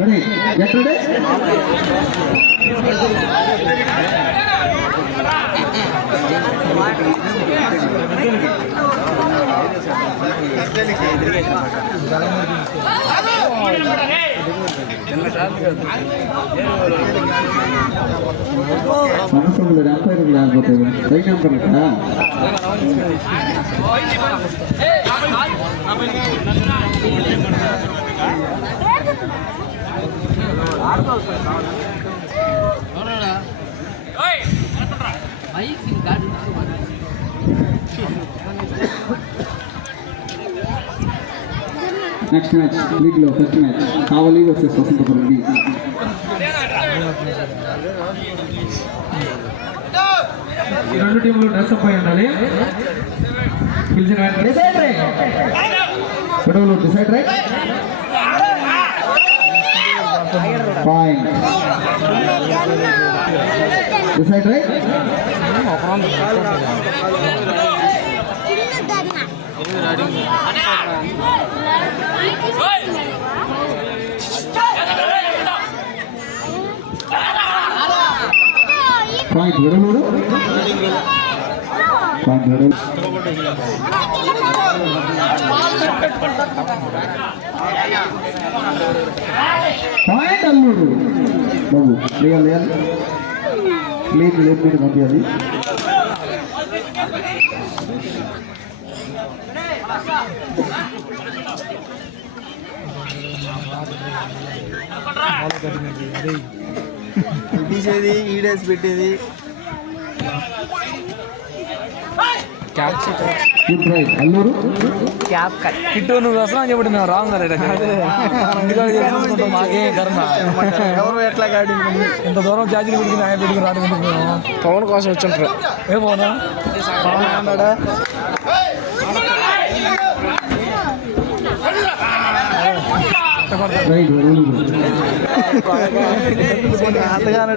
ఎక్కడే సమస్యలు ఎంపైర్ లేకపోతే రైట్ నెంబర్ కదా నెక్స్ట్ మ్యాచ్ లీగ్ లో first match Kavali versus Vasanthapuram B. ఈ రెండు టీంలు డ్రెస్ అప్ అయి ఉండాలి. Decide right point decide right point విడమూడు పాయింట్ విడమూడు పాయింట్ అల్లూరు బాబు లేయాలి లేదు లేదు మీరు పంపించాలి. తీసేది ఈడేసి పెట్టేది అల్లూరు కిట్టు నువ్వు వస్తున్నా అని చెప్పి మేము రాంగ్ మాకే కర్మ ఎవరు ఎట్లా గాడి ఇంత దూరం ఛార్జీలు పెట్టుకుని ఆయన పెట్టుకుని రావడం మేము పవన్ కోసం వచ్చింటారు. ఏ పవన్ పవన్ అన్నాడా అతగాడు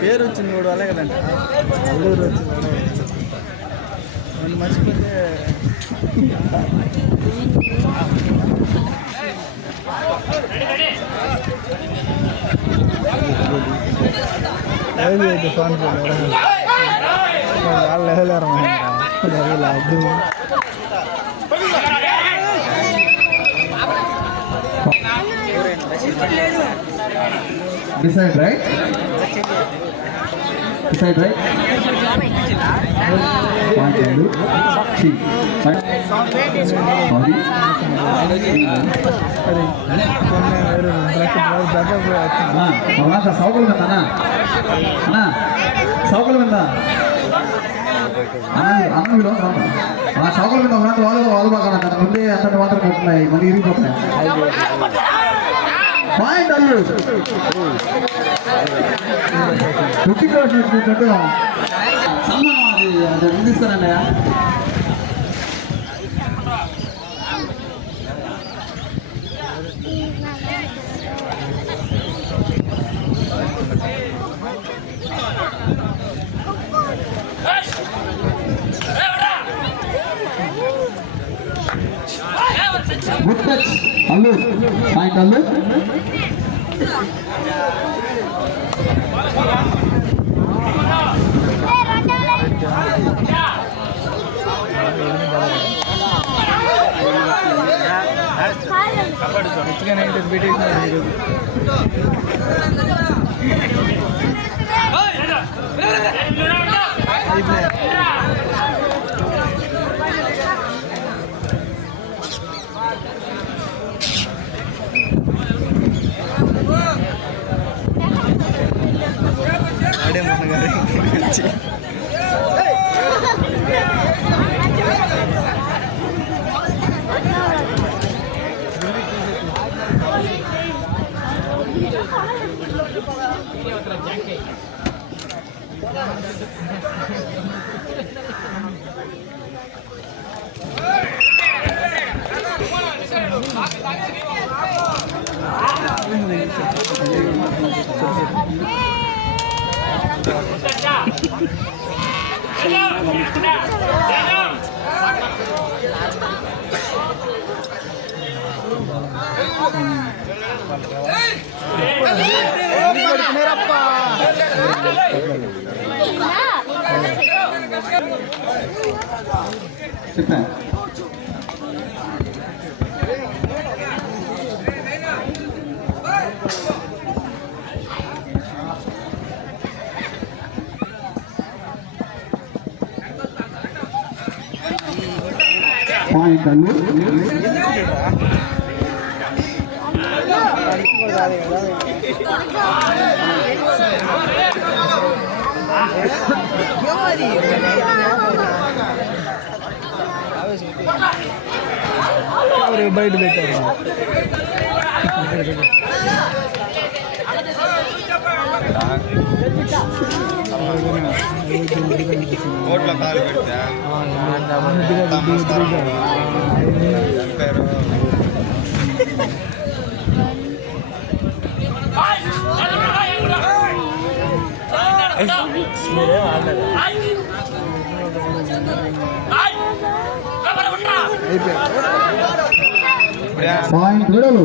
పేరు వచ్చింది కూడా అలాగే కదండి అల్లూరు వచ్చింది మర్చిపోతే వాళ్ళు లేరు Decide right. Decide right. Point two. See. సౌకర్యం ఉందా అన్నా సౌకర్యం ఉందా అన్నంలో సౌకర్యం మీద ఉన్నంత వాళ్ళు బాగా ముందే అంతటి మాత్రం పోతున్నాయి మళ్ళీ ఇరిగిపోతున్నాయి. పాయింట్ అల్లు రుచికట్టు సన్మానం అది అందిస్తారండి. గుడ్ టచ్ అల్లు పాయింట్ అల్లు చెప్పా పాయింట్ అల్లు బయట పెట్టారు కోట్ల కాలు పెడతా పాయింట్ విడలు పాయింట్ విడలు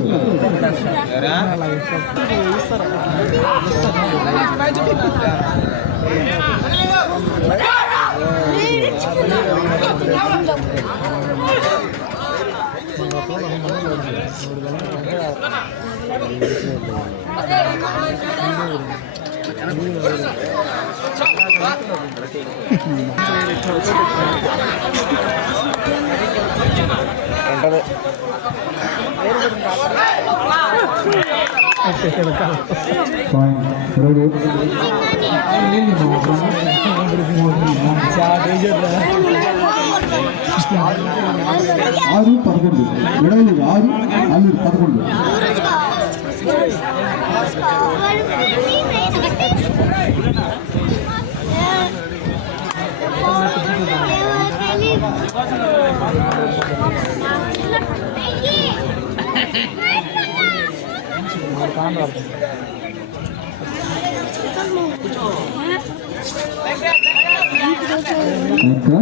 6-11 విడవలు 6 అల్లూరు 11 ఇంకా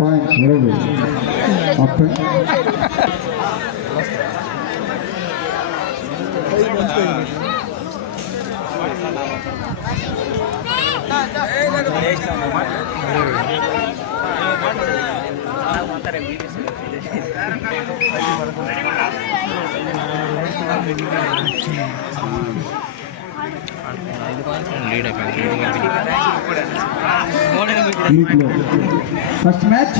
పాయింట్ విడలు up first match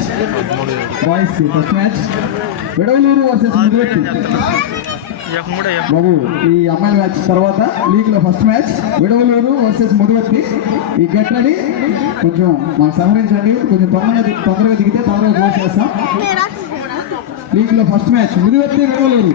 boys first match Vidavaluru versus Mudivetti. బాబు ఈ అమ్మాయిల మ్యాచ్ తర్వాత లీగ్ లో first match Vidavaluru versus Mudivetti. ఈ గెట్ రెడీ కొంచెం మాకు సహకరించండి, కొంచెం తొందరగా దిగితే తొందరగా క్లోజ్ చేస్తాం. లీగ్ లో ఫస్ట్ మ్యాచ్ ముదివెట్టి విడవలూరు.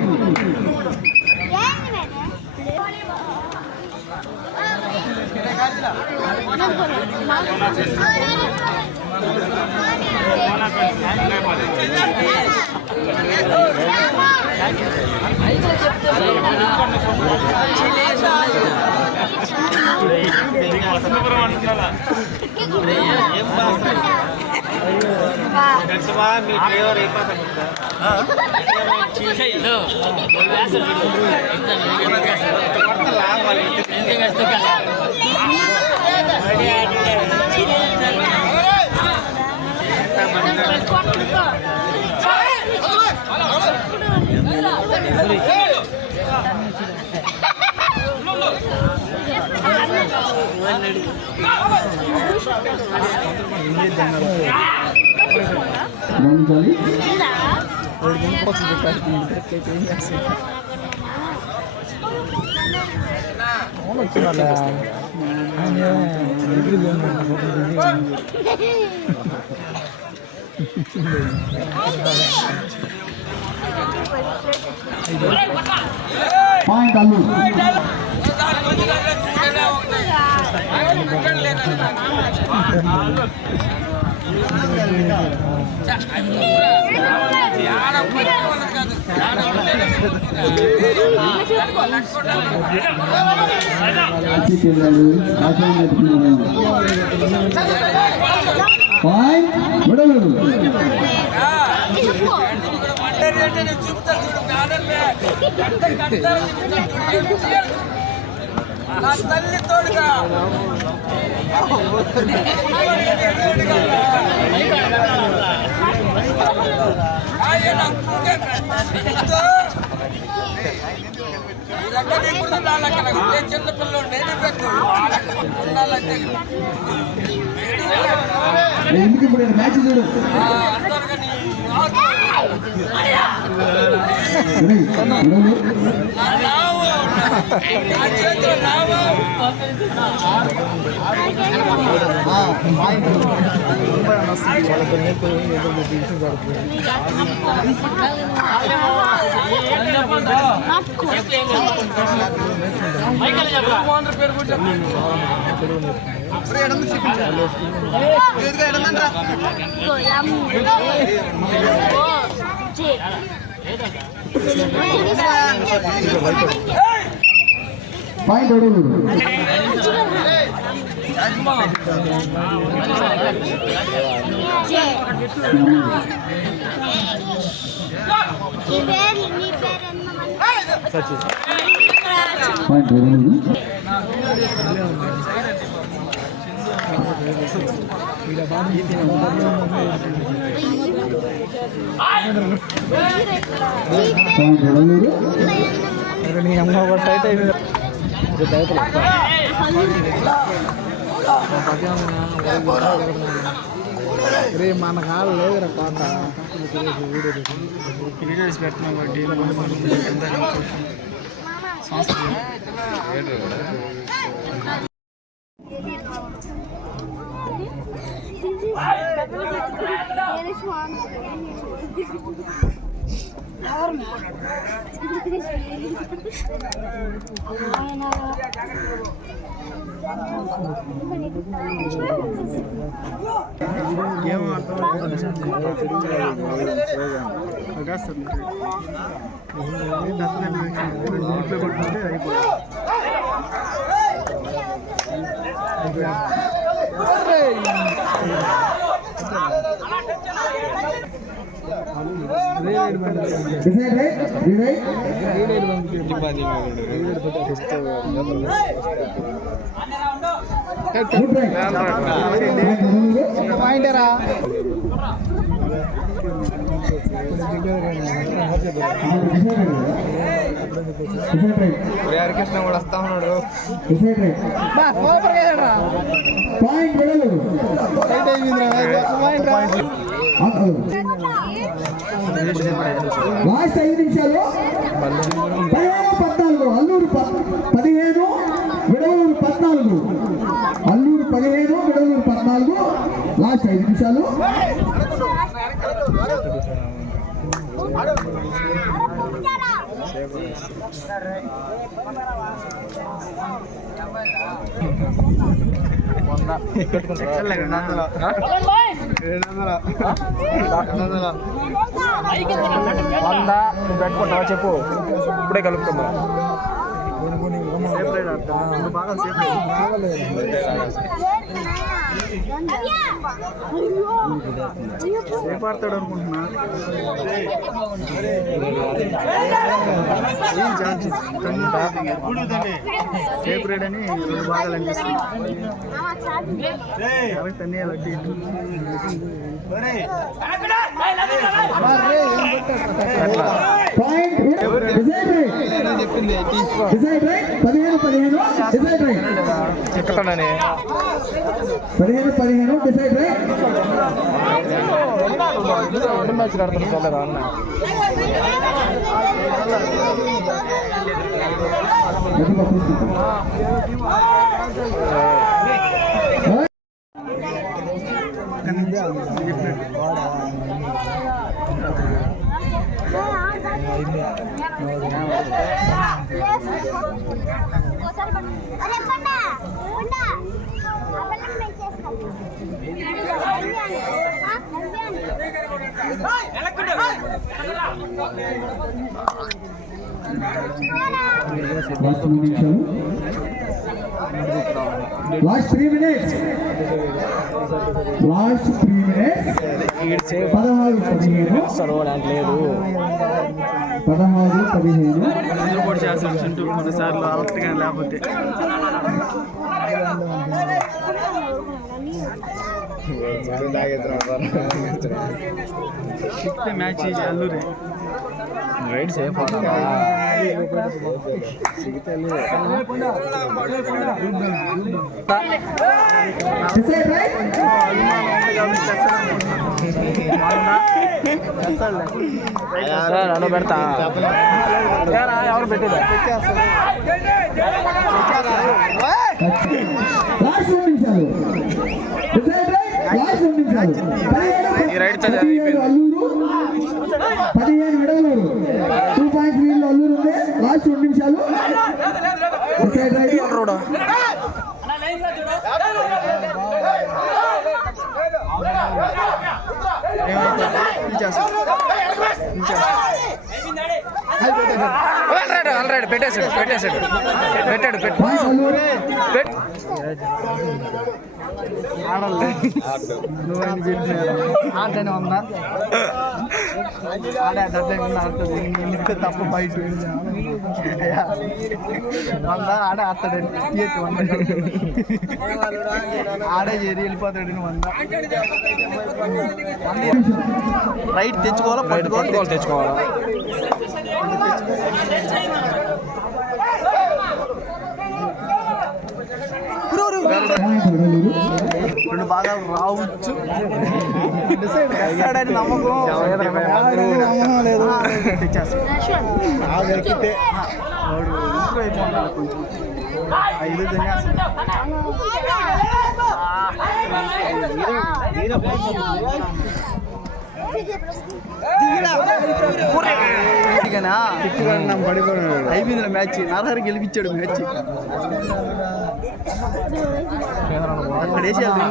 మీ డ్రైవర్ గమనించాలి. పాయింట్ అల్లు. పాయింట్ విడవలు. తల్లి తోడుగా చిన్న పిల్లలు నేను పెట్టు ఉండాలంటే ఎందుకు ఇప్పుడు మ్యాచ్ చూడు. పాయింట్ అడుగు. పాయింట్ అడుగు. పాయింట్ అడుగు. నీ అమ్మ ఒకటి అయితే రే మన కాళ్ళు లేదురా పాట వీడియోస్ పెడుతున్నాం కాబట్టి పాయింటరా హరికృష్ణ కూడా వస్తా ఉన్నాడు. లాస్ట్ 5 నిమిషాలు 15-14 అల్లూరు 15 విడవలూరు 14 అల్లూరు 15 విడవలూరు 14 లాస్ట్ 5 నిమిషాలు. పెట్టుకుంటావా చెప్పు, ఇప్పుడే కలుపుకుందా. పడతాడు అనుకుంటున్నా. సేఫ్ రైడ్ అని 2 భాగాలు అనిపిస్తుంది. తన్నేయాలి. చెప్తానని 15 డిసైడ్ రైట్. మ్యాచ్ ఆడుతున్నా చూడలేదా అన్న. లాస్ట్ 3 నిమిషాలు, లాస్ట్ 3 మినిట్స్, లాస్ట్ 3 మినిట్స్. 16-15 లేదు 16-15 కూడా చేస్తాం చుట్టూ కొన్నిసార్లు అలర్ట్గా లేకపోతే మ్యాచ్ అల్లూరే రైట్ సేఫ్ అను పెడతా ఎవరు పెట్టేదా లాస్ట్ 2 నిమిషాలు, లాస్ట్ 2 నిమిషాలు. 17 అల్లూరు, 15 విడవలూరు. 2 పాయింట్స్ వీళ్ళు అల్లూరు ఉంది. లాస్ట్ 2 నిమిషాలు. ఆల్రెడీ పెట్టాడు ఆడనే ఉందా ఆడే ఆడుతుంది ఇస్తే తప్ప బయట వందా ఆడే ఆడతాడు ఆడే చేరి వెళ్ళిపోతాడు వందా రైట్ తెచ్చుకోవాలా పట్టుకోవాలి తెచ్చుకోవాలా రెండు బాగా రావచ్చు నమ్మకం లేదు తెచ్చేస్తాడు కొంచెం 5 అయిపోయింది మ్యాచ్. నాలుగు గెలిపించాడు మ్యాచ్. అక్కడ వేసేయాలి